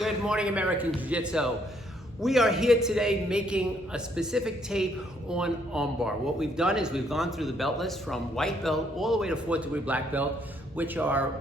Good morning, American Jiu-Jitsu. We are here today making a specific tape on armbar. What we've done is we've gone through the belt list from white belt all the way to 4th degree black belt, which are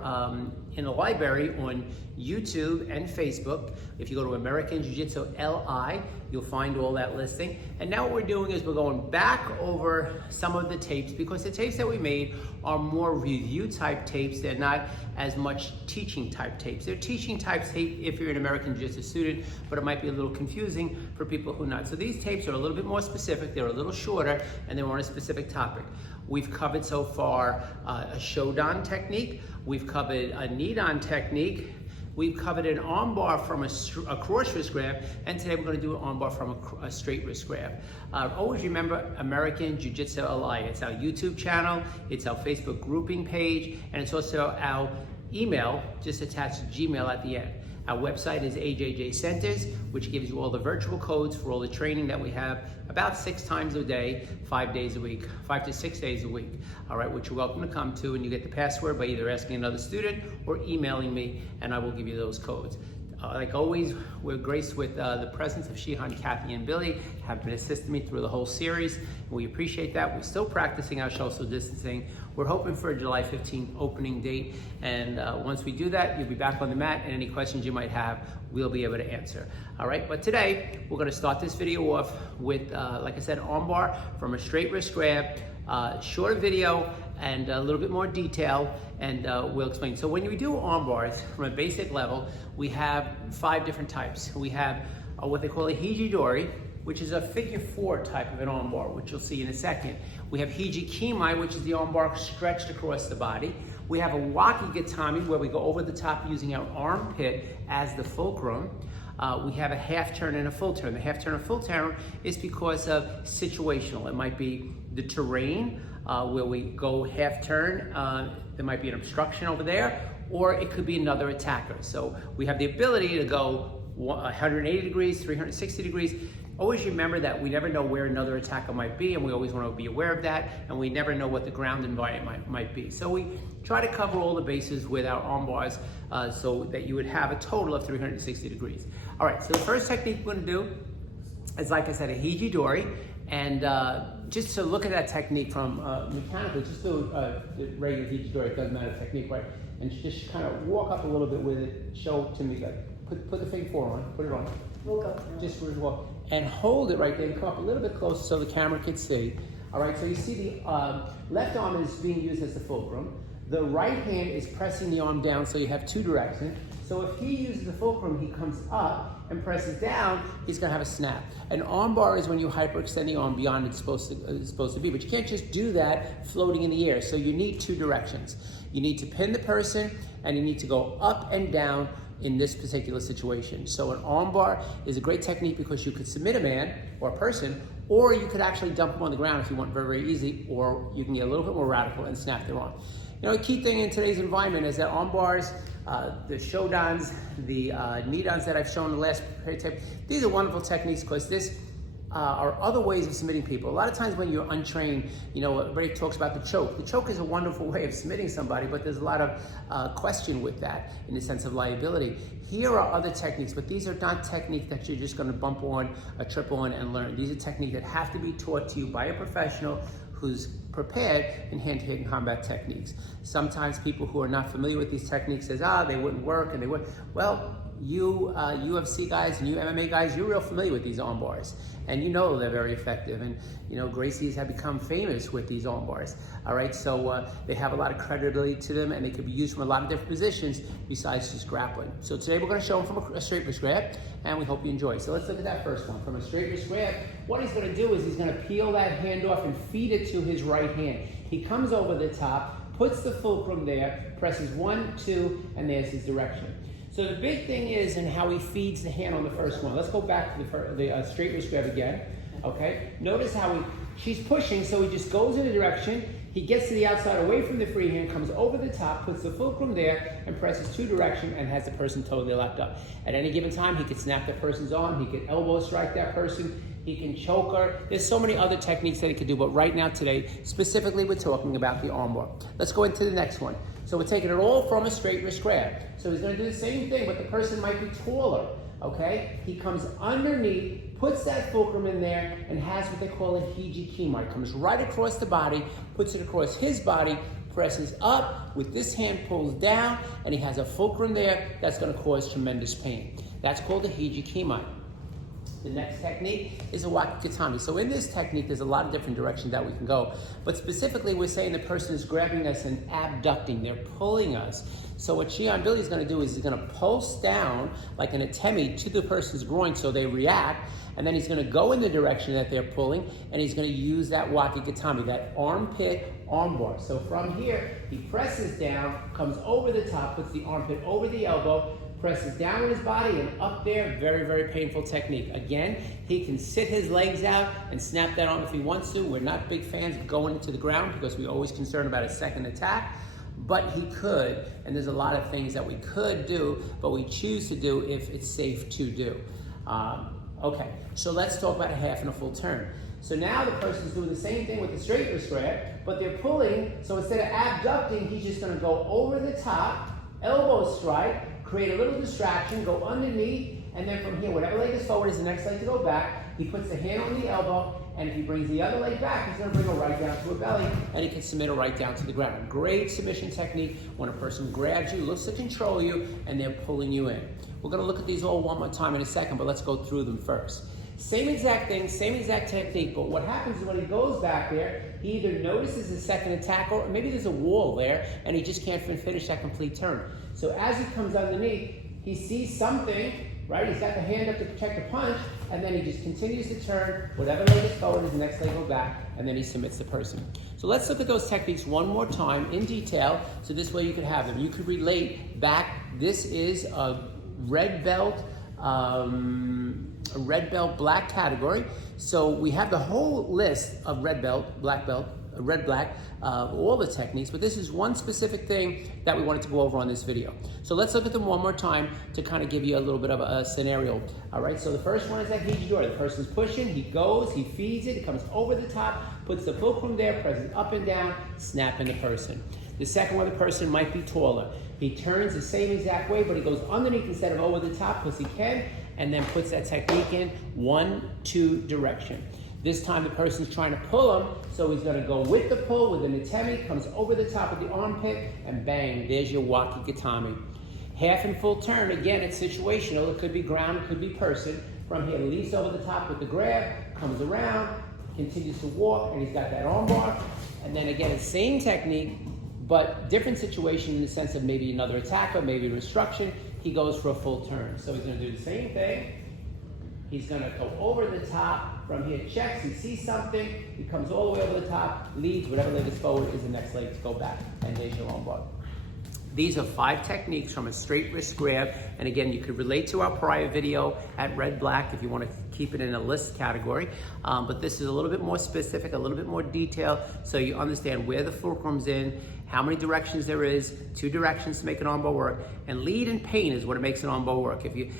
in a library on YouTube and Facebook. If you go to American Jiu-Jitsu LI, you'll find all that listing. And now what we're doing is we're going back over some of the tapes because the tapes that we made are more review type tapes. They're not as much teaching type tapes. They're teaching type tape if you're an American Jiu-Jitsu student, but it might be a little confusing for people who are not. So these tapes are a little bit more specific. They're a little shorter and they're on a specific topic. We've covered so far a shodan technique. We've covered a knee-on technique. We've covered an armbar from a cross wrist grab, and today we're going to do an armbar from a straight wrist grab. Always remember American Jiu-Jitsu LI. It's our YouTube channel, it's our Facebook grouping page, and it's also our email, just attached to Gmail at the end. Our website is AJJ Centers, which gives you all the virtual codes for all the training that we have about 6 times a day, 5 days a week, 5 to 6 days a week, all right, which you're welcome to come to, and you get the password by either asking another student or emailing me, and I will give you those codes. Like always, we're graced with the presence of Shihan, Kathy, and Billy, have been assisting me through the whole series. We appreciate that. We're still practicing our social distancing. We're hoping for a July 15th opening date, and once we do that, you'll be back on the mat, and any questions you might have, we'll be able to answer. All right, but today, we're gonna start this video off with, like I said, armbar from a straight wrist grab, shorter video, and a little bit more detail, and we'll explain. So when we do arm bars from a basic level, we have 5 different types. We have what they call a hijidori, which is a figure 4 type of an arm bar, which you'll see in a second. We have hijikimai, which is the arm bar stretched across the body. We have a wakigatami, where we go over the top using our armpit as the fulcrum. We have a half turn and a full turn. The half turn and full turn is because of situational. It might be the terrain, where we go half turn, there might be an obstruction over there, or it could be another attacker. So we have the ability to go 180 degrees, 360 degrees. Always remember that we never know where another attacker might be, and we always want to be aware of that, and we never know what the ground environment might be. So we try to cover all the bases with our arm bars so that you would have a total of 360 degrees. All right, so the first technique we're going to do is, like I said, a hijidori. And just to look at that technique from mechanically, just do the regular hijidori, it doesn't matter the technique, right? And just kind of walk up a little bit with it, show to me, like, put the figure 4 on, put it on. Walk up. Just walk. And hold it right there, and come up a little bit closer so the camera can see. All right, so you see the left arm is being used as the fulcrum. The right hand is pressing the arm down, so you have 2 directions. So if he uses the fulcrum, he comes up and presses down, he's gonna have a snap. An arm bar is when you hyperextend the arm beyond it's supposed to be, but you can't just do that floating in the air. So you need 2 directions. You need to pin the person, and you need to go up and down in this particular situation. So an arm bar is a great technique because you could submit a man or a person, or you could actually dump them on the ground if you want, very, very easy, or you can get a little bit more radical and snap their arm. You know, a key thing in today's environment is that arm bars, the shodans, the knee-dons that I've shown in the last tape, these are wonderful techniques because this are other ways of submitting people. A lot of times when you're untrained, you know, everybody talks about the choke. The choke is a wonderful way of submitting somebody, but there's a lot of question with that in the sense of liability. Here are other techniques, but these are not techniques that you're just gonna bump on, trip on, and learn. These are techniques that have to be taught to you by a professional who's prepared in hand-to-hand combat techniques. Sometimes people who are not familiar with these techniques says, they wouldn't work, and they would. Well, you UFC guys and you MMA guys, you're real familiar with these arm bars, and you know they're very effective. And you know, Gracies have become famous with these arm bars. All right, so they have a lot of credibility to them, and they could be used from a lot of different positions besides just grappling. So today we're going to show them from a straight wrist grab, and we hope you enjoy. So let's look at that first one from a straight wrist grab. What he's going to do is he's going to peel that hand off and feed it to his right hand. He comes over the top, puts the fulcrum there, presses 1, 2, and there's his direction. So the big thing is in how he feeds the hand on the first one. Let's go back to the straight wrist grab again, okay? Notice how she's pushing, so he just goes in a direction, he gets to the outside away from the free hand, comes over the top, puts the fulcrum there, and presses 2 directions and has the person totally locked up. At any given time, he could snap that person's arm, he could elbow strike that person, He can choke her. There's so many other techniques that he could do, but right now today, specifically we're talking about the armbar. Let's go into the next one. So we're taking it all from a straight wrist grab. So he's gonna do the same thing, but the person might be taller, okay? He comes underneath, puts that fulcrum in there, and has what they call a hijikima. It comes right across the body, puts it across his body, presses up, with this hand pulls down, and he has a fulcrum there that's gonna cause tremendous pain. That's called a hijikima. The next technique is a wakikatami. So in this technique, there's a lot of different directions that we can go. But specifically, we're saying the person is grabbing us and abducting. They're pulling us. So what Shion Billy is going to do is he's going to pulse down like an atemi to the person's groin so they react. And then he's going to go in the direction that they're pulling. And he's going to use that wakikatami, that armpit armbar. So from here, he presses down, comes over the top, puts the armpit over the elbow, presses down with his body and up there. Very, very painful technique. Again, he can sit his legs out and snap that arm if he wants to. We're not big fans of going into the ground because we're always concerned about a second attack, but he could, and there's a lot of things that we could do, but we choose to do if it's safe to do. Okay, so let's talk about a half and a full turn. So now the person's doing the same thing with the straight wrist grab, but they're pulling, so instead of abducting, he's just gonna go over the top, elbow strike, create a little distraction, go underneath, and then from here, whatever leg is forward is the next leg to go back. He puts the hand on the elbow, and if he brings the other leg back, he's gonna bring her right down to her belly, and he can submit her right down to the ground. Great submission technique when a person grabs you, looks to control you, and they're pulling you in. We're gonna look at these all one more time in a second, but let's go through them first. Same exact thing, same exact technique, but what happens is when he goes back there, he either notices a second attack, or maybe there's a wall there, and he just can't finish that complete turn. So as he comes underneath, he sees something, right? He's got the hand up to protect the punch, and then he just continues to turn. Whatever leg is forward, his next leg go back, and then he submits the person. So let's look at those techniques one more time in detail, so this way you could have them. You could relate back. This is a red belt, black category. So we have the whole list of red belt, black belt, red, black, all the techniques, but this is one specific thing that we wanted to go over on this video. So let's look at them one more time to kind of give you a little bit of a scenario. All right, so the first one is that hijidori. The person's pushing, he goes, he feeds it, he comes over the top, puts the fulcrum there, presses up and down, snapping the person. The second one, the person might be taller. He turns the same exact way, but he goes underneath instead of over the top because he can, and then puts that technique in 1-2 direction. This time the person's trying to pull him, so he's gonna go with the pull, with an atemi, comes over the top of the armpit, and bang, there's your wakikatami. Half and full turn, again, it's situational. It could be ground, it could be person. From here, leaps over the top with the grab, comes around, continues to walk, and he's got that armbar. And then again, it's same technique, but different situation in the sense of maybe another attacker, maybe an instruction. He goes for a full turn. So he's gonna do the same thing. He's gonna go over the top. From here, checks, he sees something, he comes all the way over the top, leads, whatever leg is forward is the next leg to go back, and there's your armbar. These are 5 techniques from a straight wrist grab, and again, you could relate to our prior video at red, black if you want to keep it in a list category, but this is a little bit more specific, a little bit more detailed, so you understand where the fulcrum's in, how many directions there is, 2 directions to make an armbar work, and lead and pain is what makes an armbar work. If you,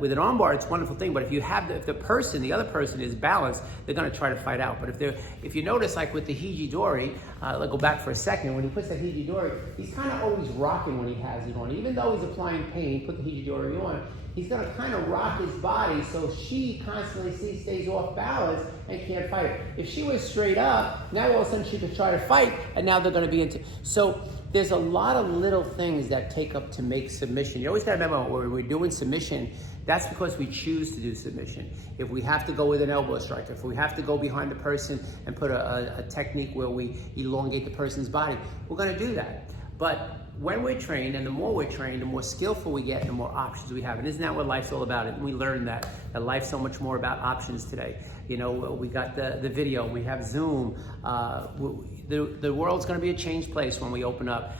with an armbar, it's a wonderful thing, but if you have, if the other person is balanced, they're gonna try to fight out. But if you notice, like with the hijidori, let's go back for a second, when he puts the hijidori, he's kind of always rocking when he has it on. Even though he's applying pain, put the hijidori on, he's gonna kind of rock his body so she constantly stays off balance and can't fight. If she was straight up, now all of a sudden she could try to fight, and now they're gonna be into, so there's a lot of little things that take up to make submission. You always gotta remember when we're doing submission, that's because we choose to do submission. If we have to go with an elbow strike, if we have to go behind the person and put a technique where we elongate the person's body, we're gonna do that. But when we're trained, and the more we're trained, the more skillful we get, and the more options we have. And isn't that what life's all about? And we learned that life's so much more about options today. You know, we got the video, we have Zoom. The world's gonna be a changed place when we open up.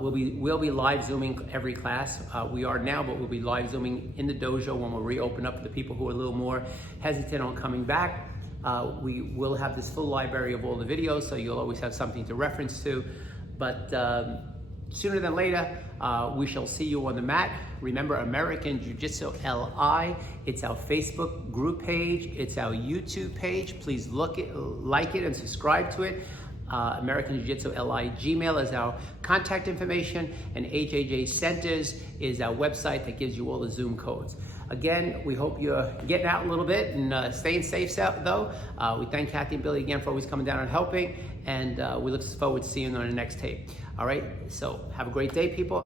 We'll be live Zooming every class. We are now, but we'll be live Zooming in the dojo when we reopen up for the people who are a little more hesitant on coming back. We will have this full library of all the videos, so you'll always have something to reference to. But sooner than later, we shall see you on the mat. Remember, American Jiu-Jitsu LI. It's our Facebook group page. It's our YouTube page. Please like it, and subscribe to it. American Jiu-Jitsu LI Gmail is our contact information, and HAJ Centers is our website that gives you all the Zoom codes. Again, we hope you're getting out a little bit and staying safe though. We thank Kathy and Billy again for always coming down and helping, and we look forward to seeing you on the next tape. All right, so have a great day, people.